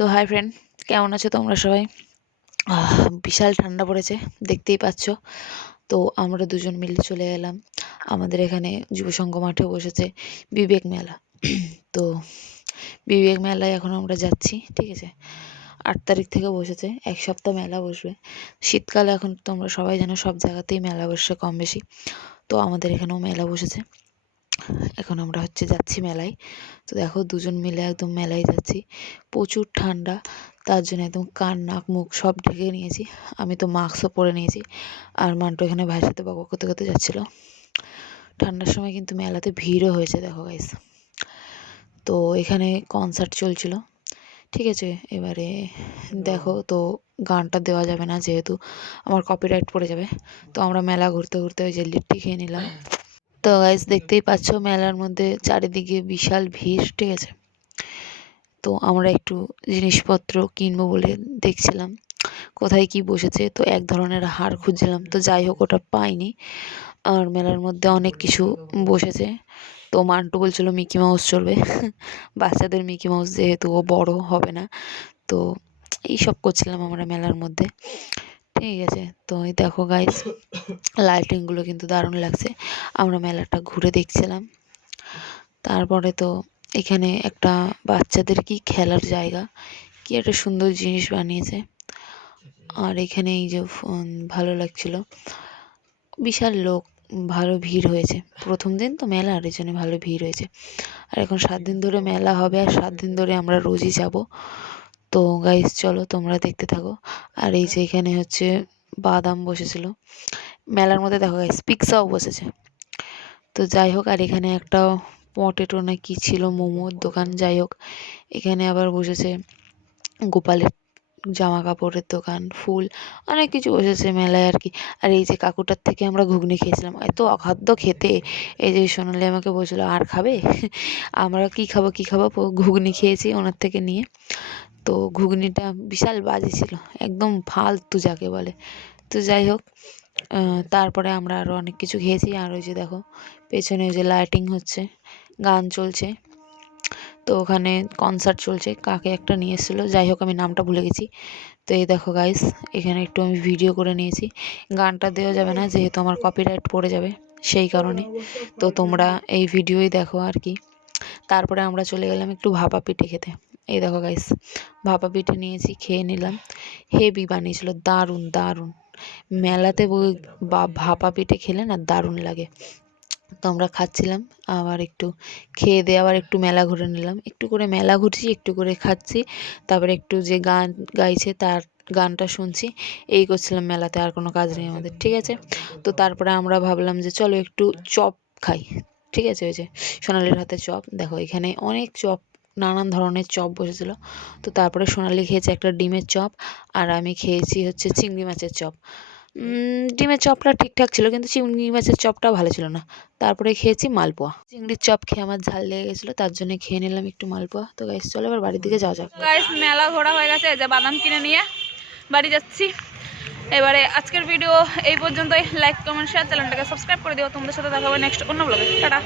তো hi friend, কেমন আছো তোমরা সবাই? বিশাল ঠান্ডা পড়েছে, দেখতেই পাচ্ছ। তো আমরা দুজন মিলে চলে এলাম আমাদের এখানে যুবসংঘ মাঠে বসেছে বিবেক মেলা। তো বিবেক মেলায় এখন আমরা যাচ্ছি, ঠিক আছে। 8 তারিখ থেকে বসেছে, 1 সপ্তাহ মেলা বসবে। শীতকালে এখন তোমরা সবাই জানো সব জায়গাতেই মেলা বসে কম বেশি। তো আমাদের এখানেও মেলা বসেছে। এখন আমরা যাচ্ছি মেলায়। তো দেখো দুজন মিলে একদম মেলায় যাচ্ছি। প্রচুর ঠান্ডা, তার জন্য একদম কান নাক মুখ সব ঢেকে নিয়েছি। আমি তো মাস্কও পরে নিয়েছি। আর মান্টু এখানে ভাইয়ের সাথে বকবক করতে করতে যাচ্ছিলো। ঠান্ডার সময় কিন্তু মেলাতে ভিড়ও হয়েছে, দেখো গাইস। তো এখানে কনসার্ট চলছিল, ঠিক আছে। এবারে দেখো, তো গানটা দেওয়া যাবে না যেহেতু আমার কপিরাইট পড়ে যাবে। তো আমরা মেলা ঘুরতে ঘুরতে ওই যে লিট্টি খেয়ে নিলাম। তো গাইস দেখতেই পাচ্ছ মেলার মধ্যে চারিদিকে বিশাল ভিড়, ঠিক আছে। তো আমরা একটু জিনিসপত্র কিনবো বলে দেখছিলাম কোথায় কি বসেছে। তো এক ধরনের হার খুঁজছিলাম, তো যাই হোক ওটা পাইনি। আর মেলার মধ্যে অনেক কিছু বসেছে। তো মান্টু বলছিল মিকি মাউস চলবে। বাচ্চাদের মিকি মাউস, যেহেতু ও বড় হবে না। তো এইসব করছিলাম আমরা মেলার মধ্যে, ঠিক আছে। তো এই দেখো গাইস, লাইটিংগুলো কিন্তু দারুণ লাগছে। আমরা মেলাটা ঘুরে দেখছিলাম। তারপরে তো এখানে একটা বাচ্চাদের কি খেলার জায়গা, কি একটা সুন্দর জিনিস বানিয়েছে। আর এখানে এই যে ভালো লাগছিল, বিশাল লোক, ভালো ভিড় হয়েছে। প্রথম দিন তো মেলা, আর এই জন্য ভালো ভিড় হয়েছে। আর এখন 7 দিন ধরে মেলা হবে, আর 7 দিন ধরে আমরা রোজই যাব। তো গাইস চলো তোমরা দেখতে থাকো। আর এই যে এখানে বাদাম বসেছিল মেলার মধ্যে, দেখো গাইস পিৎজাও বসেছে। তো যাই হোক, আর এখানে একটা পটেটো না কি ছিল, মোমোর দোকান। যাই হোক, এখানে আবার বসেছে গোপালের জামা কাপড়ের দোকান, ফুল, অনেক কিছু বসেছে মেলায় আর কি। আর এই যে কাকুটার থেকে আমরা ঘুগনি খেয়েছিলাম, এত অখাদ্য খেতে। এই যে সোনালি আমাকে বলছিল আর খাবে। আমরা কি খাবো কি খাবো, ঘুগনি খেয়েছি ওনার থেকে নিয়ে। তো ঘুগনিটা বিশাল বাজে ছিল, একদম ফালতু যাকে বলে। তো যাই হোক, তারপরে আমরা আরও অনেক কিছু খেয়েছি। আর ওই যে দেখো পেছনে ওই যে লাইটিং হচ্ছে, গান চলছে। তো ওখানে কনসার্ট চলছে, কাকে একটা নিয়ে এসেছিলো, যাই হোক আমি নামটা ভুলে গেছি। তো এই দেখো গাইস, এখানে একটু আমি ভিডিও করে নিয়েছি। গানটা দেওয়া যাবে না যেহেতু আমার কপিরাইট পড়ে যাবে, সেই কারণে। তো তোমরা এই ভিডিওই দেখো আর কি। তারপরে আমরা চলে গেলাম একটু ভাপা পিঠে খেতে। এই দেখো গাইস, ভাপা পিঠে নিয়েছি, খেয়ে নিলাম। হেভি বানিয়েছিল, দারুণ দারুণ। মেলাতে ভাপা পিঠে খেলে না দারুণ লাগে। তো আমরা খাচ্ছিলাম, আবার একটু খেয়ে দিয়ে আবার একটু মেলা ঘুরে নিলাম। একটু করে মেলা ঘুরছি, একটু করে খাচ্ছি, তারপরে একটু যে গান গাইছে তার গানটা শুনছি। এই করছিলাম মেলাতে, আর কোনো কাজ নেই আমাদের, ঠিক আছে। তো তারপরে আমরা ভাবলাম যে চলো একটু চপ খাই, ঠিক আছে। ওই যে সোনালির হাতে চপ, দেখো এখানে অনেক চপ, নানান ধরনের চপ বসেছিল। তো তারপরে সোনালি খেয়েছে একটা ডিমের চপ, আর আমি খেয়েছি চিংড়ি মাছের চপ। ডিমের চপটা ঠিকঠাক ছিল, কিন্তু চিংড়ি মাছের চপটা ভালো ছিল না। তারপরে খেয়েছি মালপোয়া। চিংড়ির চপ খেয়ে আমার ঝাল লেগে গেছিলো, তার জন্য খেয়ে নিলাম একটু মালপোয়া। তো গাইস চলো এবার বাড়ির দিকে যাওয়া যাক। গাইস মেলা ঘোরা হয়ে গেছে, যে বাদাম কিনে নিয়ে বাড়ি যাচ্ছি। এবারে আজকের ভিডিও এই পর্যন্তই। লাইক কমেন্ট শেয়ার, চ্যানেলটাকে সাবস্ক্রাইব করে দিও। তোমাদের সাথে দেখা হবে নেক্সট অন্য ব্লগে। টাটা।